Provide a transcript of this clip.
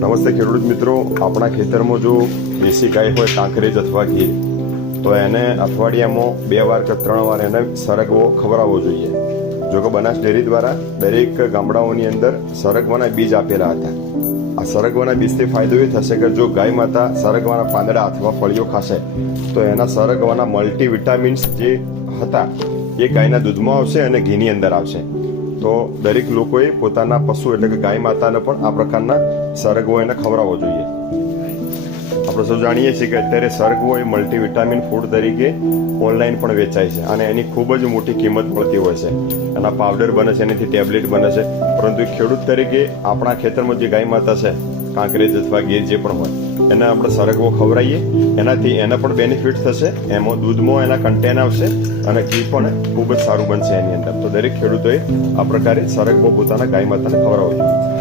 નમસ્તે ખેડૂત મિત્રો, આપણા ખેતરમાં જો દેશી ગાય હોય કાંકરેજ અથવા ગીર, તો એને અઠવાડિયામાં 2 વાર કે 3 વાર એને સરગવો ખવડાવવો જોઈએ. જો કે બનાસ ડેરી દ્વારા દરેક ગામડાઓની અંદર સરગવાના બીજ આપેલા હતા. આ સરગવાના બીજથી ફાયદો એ થશે કે જો ગાય માતા સરગવાના પાંદડા અથવા ફળીઓ ખાશે તો એના સરગવાના મલ્ટીવિટામિન્સ જે હતા એ ગાયના દૂધમાં આવશે અને ઘીની અંદર આવશે. તો દરેક લોકોએ પોતાના પશુ એટલે કે ગાય માતાને પણ આ પ્રકારના સરગવો એને ખવડાવવો જોઈએ. આપણે સૌ જાણીએ છીએ કે અત્યારે સરગવો એ મલ્ટીવિટામિન ફૂડ તરીકે ઓનલાઈન પણ વેચાય છે અને એની ખૂબ જ મોટી કિંમત મળતી હોય છે. એના પાવડર બને છે, એનાથી ટેબ્લેટ બને છે. પરંતુ ખેડૂત તરીકે આપણા ખેતરમાં જે ગાય માતા છે, કાંકરેજ અથવા ગીર જે પણ હોય, એને આપણે સરગવો ખવડાવીએ, એનાથી એને પણ બેનિફિટ થશે. એમાં દૂધમાં એના કન્ટેન આવશે અને ઘી પણ ખૂબ જ સારું બનશે એની અંદર. તો દરેક ખેડૂતોએ આ પ્રકારે સરગવો પોતાના ગાય માતાને ખવડાવવો જોઈએ.